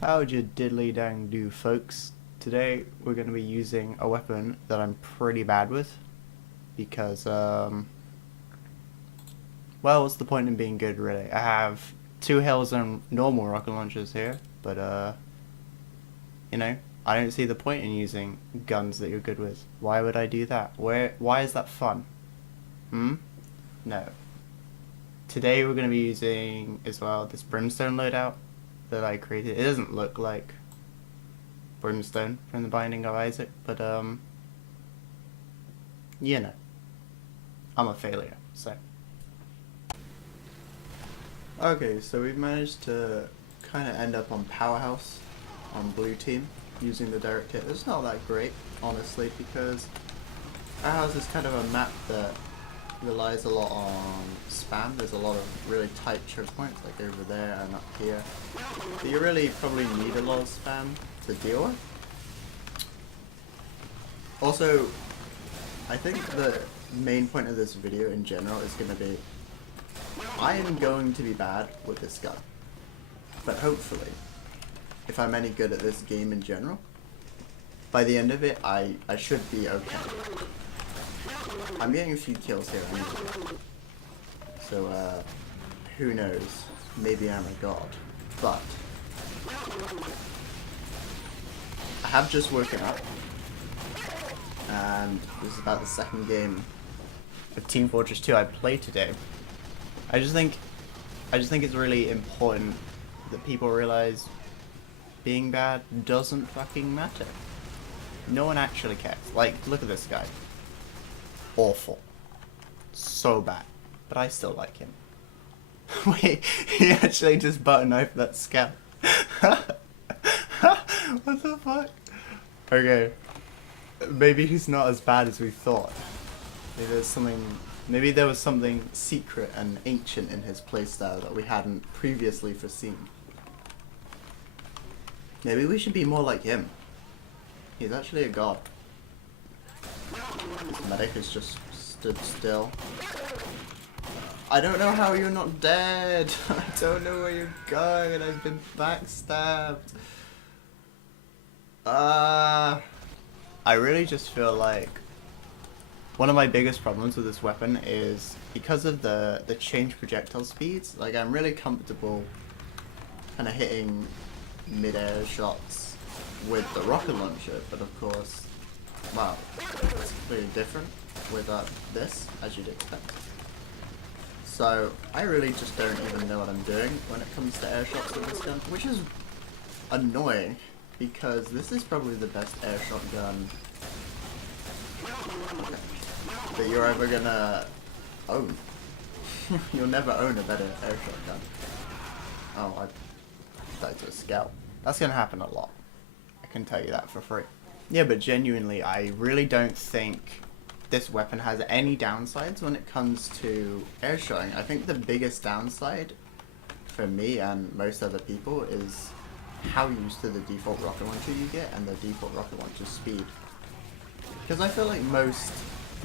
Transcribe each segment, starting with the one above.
How'd you diddly dang do, folks? Today we're going to be using a weapon that I'm pretty bad with because, well, what's the point in being good, really? I have two hills and normal rocket launchers here, but, you know, I don't see the point in using guns that you're good with. Why would I do that? Why is that fun? Hmm? No. Today we're going to be using, as well, this brimstone loadout that I created. It doesn't look like Brimstone from the Binding of Isaac, but you know, I'm a failure. So okay, so we've managed to kind of end up on Powerhouse on blue team using the direct hit. It's not that great, honestly, because Powerhouse is kind of a map that relies a lot on spam. There's a lot of really tight choke points, like over there and up here. But you really probably need a lot of spam to deal with. Also, I think the main point of this video in general is going to be, I am going to be bad with this gun. But hopefully, if I'm any good at this game in general, by the end of it, I should be okay. I'm getting a few kills here anyway. So, who knows? Maybe I'm a god. But, I have just woken up. And this is about the second game of Team Fortress 2 I played today. I just think it's really important that people realize being bad doesn't fucking matter. No one actually cares. Like, look at this guy. Awful. So bad. But I still like him. Wait, he actually just butter knifed that scout. What the fuck? Okay. Maybe he's not as bad as we thought. Maybe there was something secret and ancient in his playstyle that we hadn't previously foreseen. Maybe we should be more like him. He's actually a god. His medic has just stood still. I don't know how you're not dead. I don't know where you're going and I've been backstabbed. I really just feel like one of my biggest problems with this weapon is because of the change projectile speeds. Like, I'm really comfortable kind of hitting mid-air shots with the rocket launcher, but of course, wow, it's completely different with this, as you'd expect. So I really just don't even know what I'm doing when it comes to air shots with this gun, which is annoying. Because this is probably the best airshot gun that you're ever gonna own. You'll never own a better airshot gun. Oh, I died to a scout. That's gonna happen a lot. I can tell you that for free. Yeah, but genuinely, I really don't think this weapon has any downsides when it comes to airshotting. I think the biggest downside for me and most other people is how used to the default rocket launcher you get and the default rocket launcher speed. Because I feel like most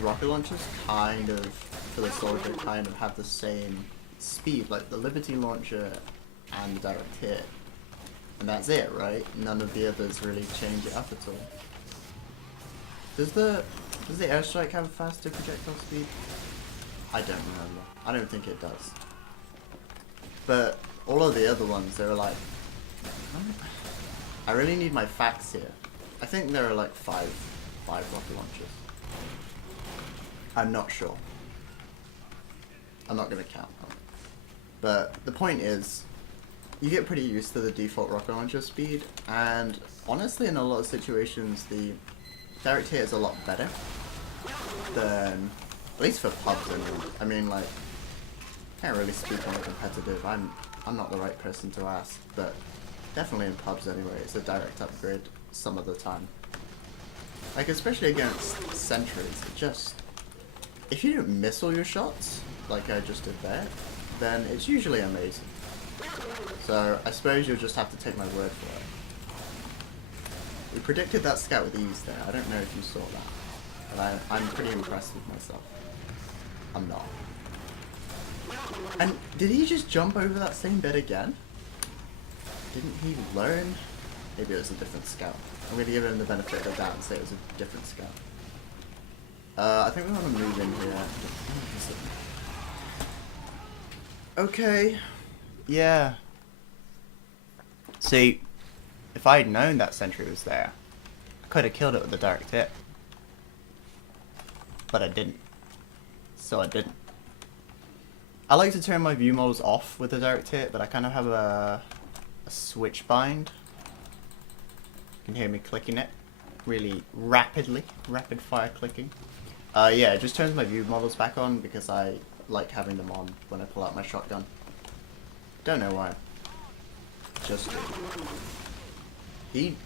rocket launchers kind of, for the soldier, kind of have the same speed, like the Liberty launcher and direct hit. And that's it, right? None of the others really change it up at all. Does the airstrike have a faster projectile speed? I don't remember. I don't think it does. But all of the other ones, they were like, I really need my facts here. I think there are like five rocket launchers. I'm not sure. I'm not going to count them. But the point is, you get pretty used to the default rocket launcher speed, and honestly in a lot of situations the direct hit is a lot better than, at least for pubs anyway. I mean, like, I can't really speak on the competitive. I'm not the right person to ask, but definitely in pubs anyway, it's a direct upgrade some of the time. Like, especially against sentries, it just, if you don't miss all your shots, like I just did there, then it's usually amazing. So, I suppose you'll just have to take my word for it. We predicted that scout with ease there, I don't know if you saw that, but I'm pretty impressed with myself. I'm not. And did he just jump over that same bit again? Didn't he learn? Maybe it was a different scout. I'm gonna give him the benefit of the doubt and say it was a different scout. I think we want to move in here. Okay. Yeah. See, if I had known that sentry was there, I could have killed it with a direct hit. But I didn't. So I didn't. I like to turn my view models off with a direct hit, but I kind of have a switch bind. You can hear me clicking it really rapidly, rapid fire clicking. Yeah, it just turns my view models back on because I like having them on when I pull out my shotgun. Don't know why. Just did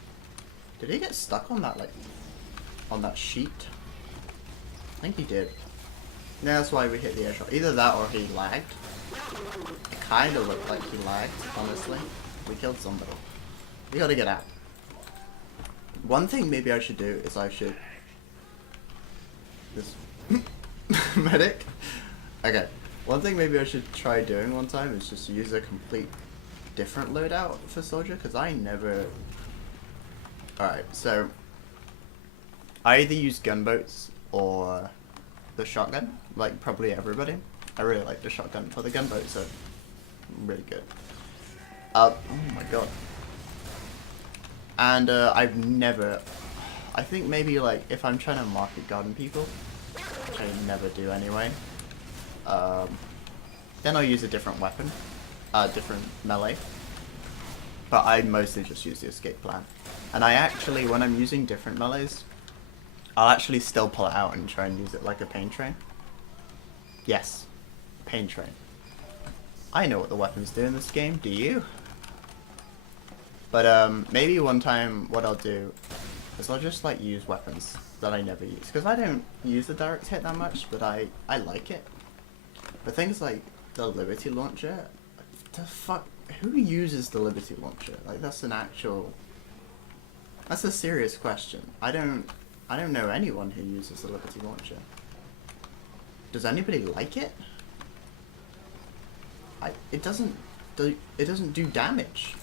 he get stuck on that, like, on that sheet? I think he did. Yeah, that's why we hit the air shot. Either that or he lagged. It kind of looked like he lagged, honestly. We killed somebody. We gotta get out. One thing maybe I should do is I should... This... Medic? Okay. One thing maybe I should try doing one time is just use a complete different loadout for soldier, because I never... Alright, so... I either use gunboats or the shotgun, like probably everybody. I really like the shotgun, but the gunboats are really good. Oh my god. And I've never... I think maybe like if I'm trying to market garden people, which I never do anyway, then I'll use a different weapon, different melee. But I mostly just use the escape plan. And I actually, when I'm using different melees, I'll actually still pull it out and try and use it like a pain train. Yes, pain train. I know what the weapons do in this game, do you? But maybe one time what I'll do is I'll just like use weapons that I never use. Because I don't use the direct hit that much, but I like it. But things like the Liberty Launcher, the fuck, who uses the Liberty Launcher? Like that's an actual, that's a serious question. I don't know anyone who uses the Liberty Launcher. Does anybody like it? It doesn't do damage.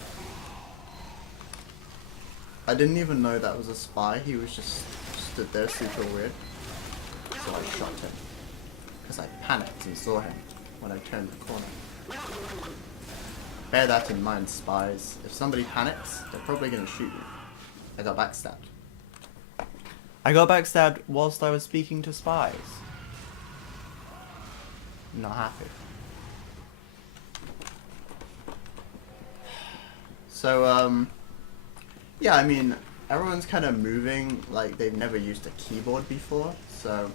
I didn't even know that was a spy. He was just stood there super weird. So I shot him. Because I panicked and saw him when I turned the corner. Bear that in mind, spies. If somebody panics, they're probably going to shoot you. I got backstabbed. I got backstabbed whilst I was speaking to spies. I'm not happy. So, yeah, I mean, everyone's kind of moving like they've never used a keyboard before, so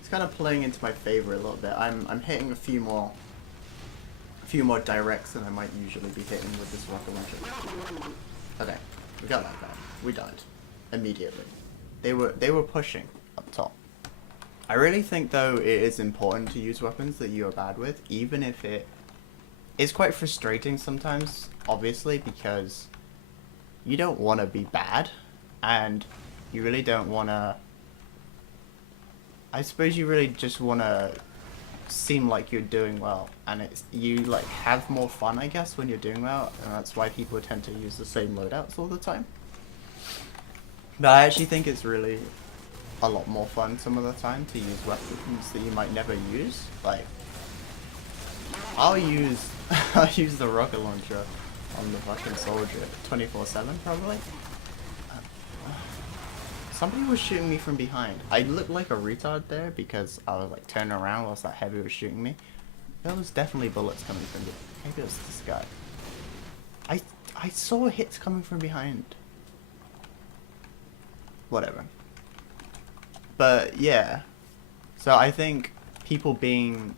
it's kind of playing into my favor a little bit. I'm hitting a few more directs than I might usually be hitting with this rocket launcher. Okay, we got that guy. We died immediately. They were pushing up top. I really think though it is important to use weapons that you are bad with, even if it is quite frustrating sometimes, obviously, because you don't want to be bad, and you really don't want to... I suppose you really just want to seem like you're doing well, and you like have more fun, I guess, when you're doing well, and that's why people tend to use the same loadouts all the time. But I actually think it's really a lot more fun some of the time to use weapons that you might never use. Like, I'll use the rocket launcher on the fucking soldier 24/7 probably. Somebody was shooting me from behind. I looked like a retard there because I was like turning around whilst that heavy was shooting me. There was definitely bullets coming from me. Maybe it was this guy. I saw hits coming from behind. Whatever. But yeah. So I think people being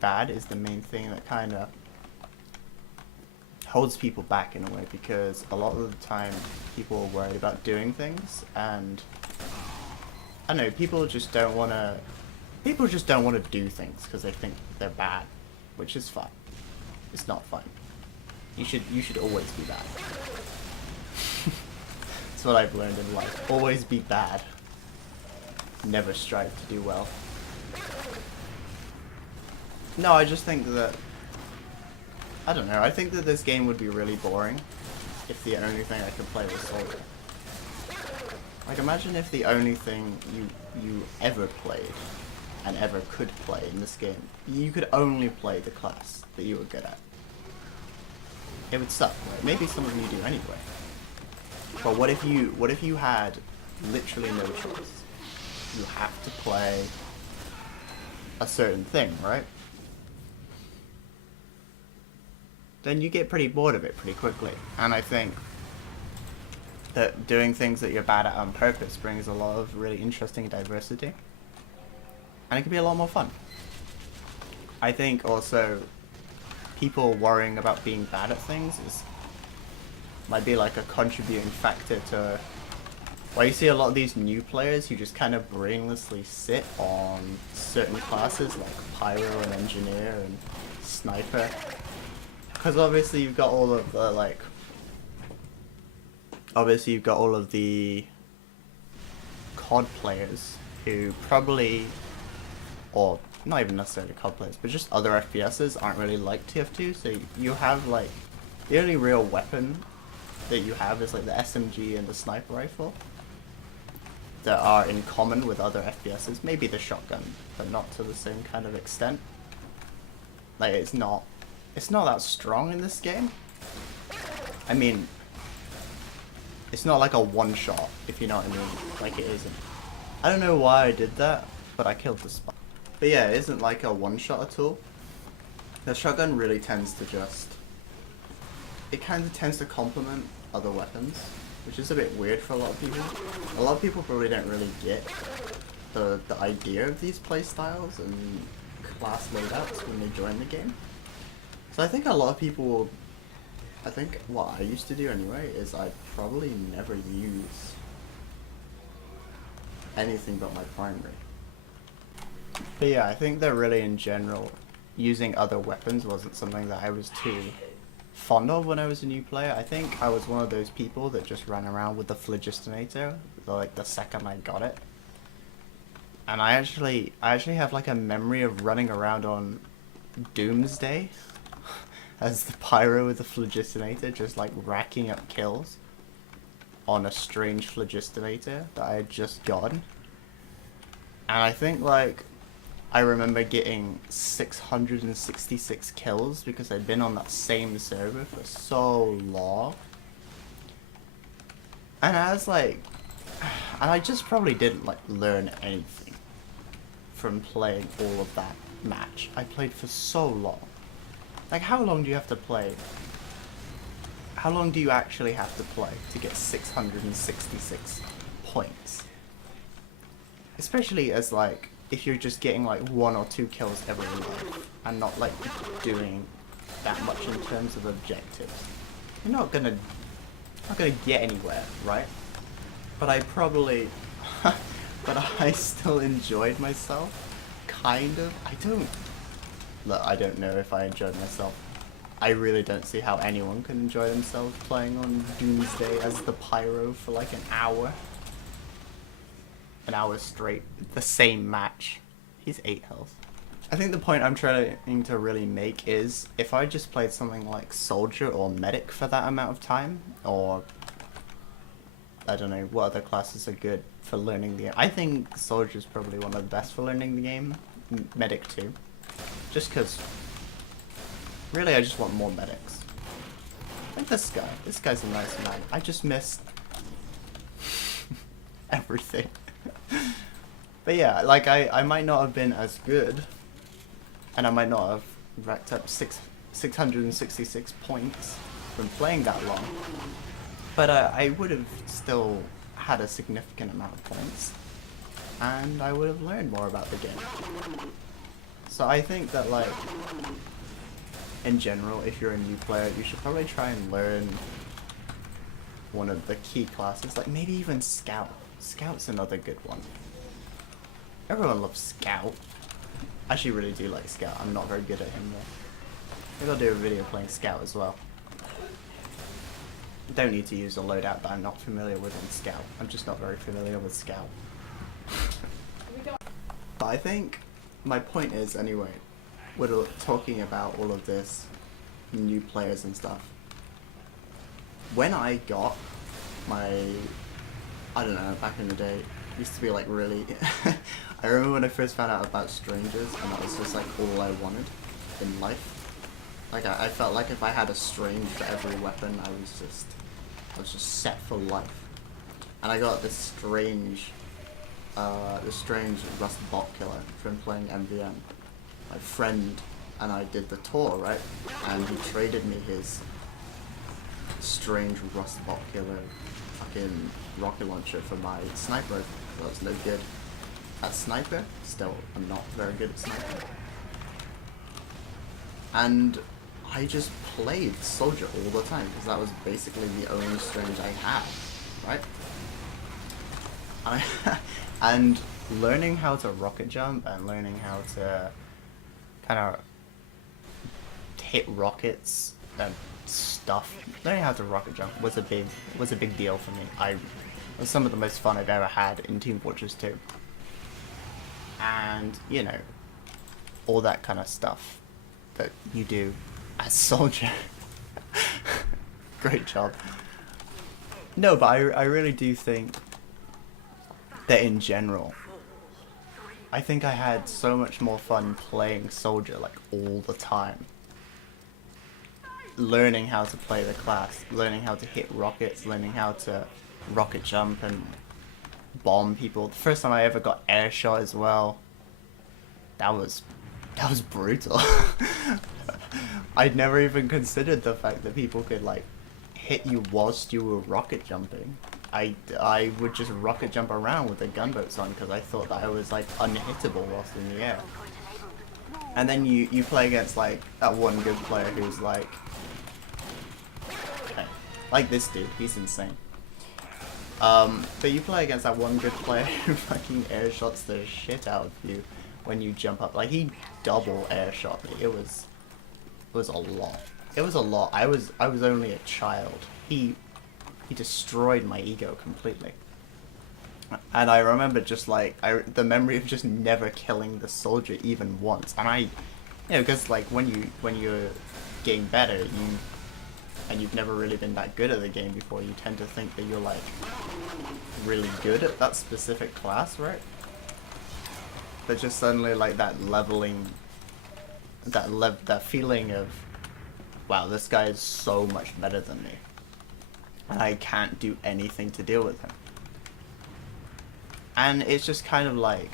bad is the main thing that kind of holds people back in a way, because a lot of the time people are worried about doing things, and I don't know, people just don't want to do things because they think they're bad, which is fun. It's not fun. You should always be bad. That's what I've learned in life. Always be bad. Never strive to do well. No, I just think that I don't know, I think that this game would be really boring if the only thing I could play was Soldier. Like, imagine if the only thing you ever played and ever could play in this game, you could only play the class that you were good at. It would suck, right? Maybe some of you do anyway. But what if you had literally no choice? You have to play a certain thing, right? Then you get pretty bored of it pretty quickly. And I think that doing things that you're bad at on purpose brings a lot of really interesting diversity. And it can be a lot more fun. I think also people worrying about being bad at things might be like a contributing factor to why you see a lot of these new players who just kind of brainlessly sit on certain classes like Pyro and Engineer and Sniper. Because obviously you've got all of the like... Obviously you've got all of the COD players who probably, or not even necessarily COD players, but just other FPSs aren't really like TF2, so you have like, the only real weapon that you have is like the SMG and the sniper rifle that are in common with other FPSs. Maybe the shotgun, but not to the same kind of extent. Like it's not that strong in this game. I mean, it's not like a one-shot, if you know what I mean. Like it isn't. I don't know why I did that, but I killed the spy. But yeah, it isn't like a one-shot at all. The shotgun really tends to just... It kind of tends to complement other weapons, which is a bit weird for a lot of people. A lot of people probably don't really get the idea of these playstyles and class loadouts when they join the game. So I think a lot of people will... I think what I used to do anyway is I'd probably never use anything but my primary. But yeah, I think that really in general, using other weapons wasn't something that I was too fond of when I was a new player. I think I was one of those people that just ran around with the Phlogistonator, like the second I got it. And I actually have like a memory of running around on Doomsday as the Pyro with the Phlogistonator, just like racking up kills on a strange Phlogistonator that I had just gotten. And I think like I remember getting 666 kills because I'd been on that same server for so long. And I was like, and I just probably didn't like learn anything from playing all of that match. I played for so long. Like, how long do you have to play? How long do you actually have to play to get 666 points? Especially as, like, if you're just getting, like, 1 or 2 kills every life and not, like, doing that much in terms of objectives. You're not gonna get anywhere, right? But I probably... but I still enjoyed myself. Kind of. Look, I don't know if I enjoyed myself. I really don't see how anyone can enjoy themselves playing on Doomsday as the Pyro for like an hour. An hour straight. The same match. He's 8 health. I think the point I'm trying to really make is, if I just played something like Soldier or Medic for that amount of time, or... I don't know, what other classes are good for learning the game. I think Soldier's probably one of the best for learning the game. Medic too. Just because, really I just want more medics. Like this guy's a nice man. I just missed everything. But yeah, like I might not have been as good, and I might not have racked up 666 points from playing that long, but I would have still had a significant amount of points, and I would have learned more about the game. So I think that, like, in general, if you're a new player, you should probably try and learn one of the key classes, like maybe even Scout. Scout's another good one. Everyone loves Scout. I actually really do like Scout. I'm not very good at him though. Maybe I'll do a video playing Scout as well. Don't need to use a loadout that I'm not familiar with on Scout. I'm just not very familiar with Scout. But I think my point is, anyway, we're talking about all of this new players and stuff. When I got my, I don't know, back in the day, it used to be like really, I remember when I first found out about strangers, and that was just like all I wanted in life. Like I felt like if I had a strange for every weapon, I was just set for life. And I got this strange Rust bot killer from playing MVM. My friend and I did the tour, right? And he traded me his strange Rust bot killer fucking rocket launcher for my sniper. I was no good at sniper. Still, I'm not very good at sniper. And I just played soldier all the time because that was basically the only strange I had, right? And learning how to rocket jump and learning how to kind of hit rockets and stuff, learning how to rocket jump was a big deal for me. It was some of the most fun I've ever had in Team Fortress 2. And, you know, all that kind of stuff that you do as soldier. Great job. No, but I really do think that in general, I think I had so much more fun playing soldier like all the time. Learning how to play the class, learning how to hit rockets, learning how to rocket jump and bomb people. The first time I ever got air shot as well, that was brutal. I'd never even considered the fact that people could like hit you whilst you were rocket jumping. I would just rocket jump around with the gunboats on because I thought that I was like unhittable whilst in the air. And then you play against like that one good player who's like this dude, he's insane. But you play against that one good player who fucking air shots the shit out of you when you jump up. Like he double air shot me. It was a lot. It was a lot. I was only a child. He destroyed my ego completely. And I remember just like the memory of just never killing the soldier even once. And you know, because like when you're getting better, and you've never really been that good at the game before, you tend to think that you're like really good at that specific class, right? But just suddenly like that leveling, that feeling of, wow, this guy is so much better than me, and I can't do anything to deal with him. And it's just kind of like,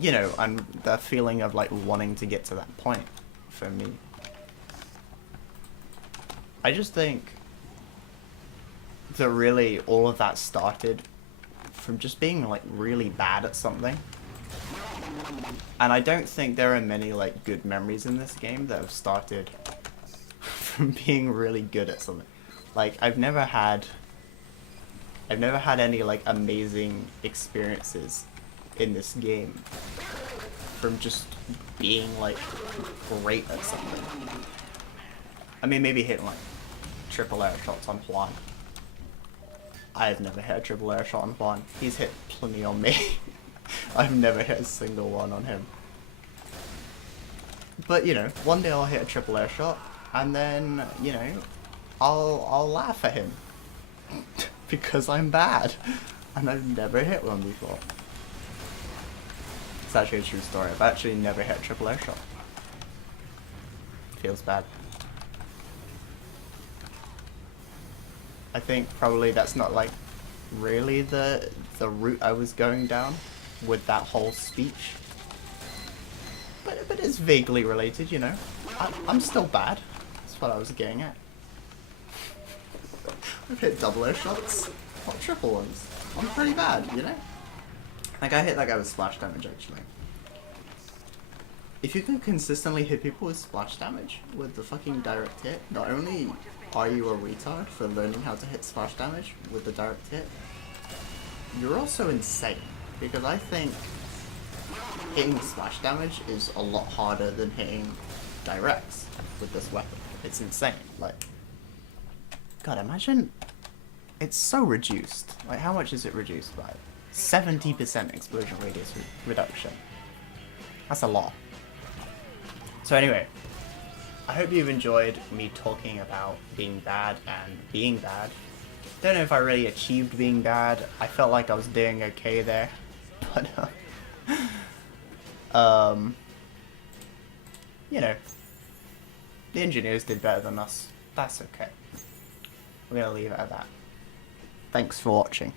you know, and the feeling of like wanting to get to that point for me. I just think that really all of that started from just being like really bad at something. And I don't think there are many like good memories in this game that have started from being really good at something. Like I've never had any like amazing experiences in this game from just being like great at something. I mean, maybe hitting like triple air shots on Juan. I've never hit a triple air shot on Juan. He's hit plenty on me. I've never hit a single one on him. But you know, one day I'll hit a triple air shot, and then you know, I'll laugh at him because I'm bad, and I've never hit one before. It's actually a true story. I've actually never hit a triple air shot. Feels bad. I think probably that's not like really the route I was going down with that whole speech. But it's vaguely related, you know. I'm still bad. That's what I was getting at. I've hit double air shots, not triple ones. I'm pretty bad, you know. Like I hit that guy with splash damage actually. If you can consistently hit people with splash damage with the fucking direct hit, not only are you a retard for learning how to hit splash damage with the direct hit, you're also insane. Because I think hitting splash damage is a lot harder than hitting directs with this weapon. It's insane. Like, God, imagine it's so reduced. Like, how much is it reduced by? 70% explosion radius reduction. That's a lot. So anyway, I hope you've enjoyed me talking about being bad and being bad. Don't know if I really achieved being bad. I felt like I was doing okay there, but you know, the engineers did better than us. That's okay. We're gonna leave it at that. Thanks for watching.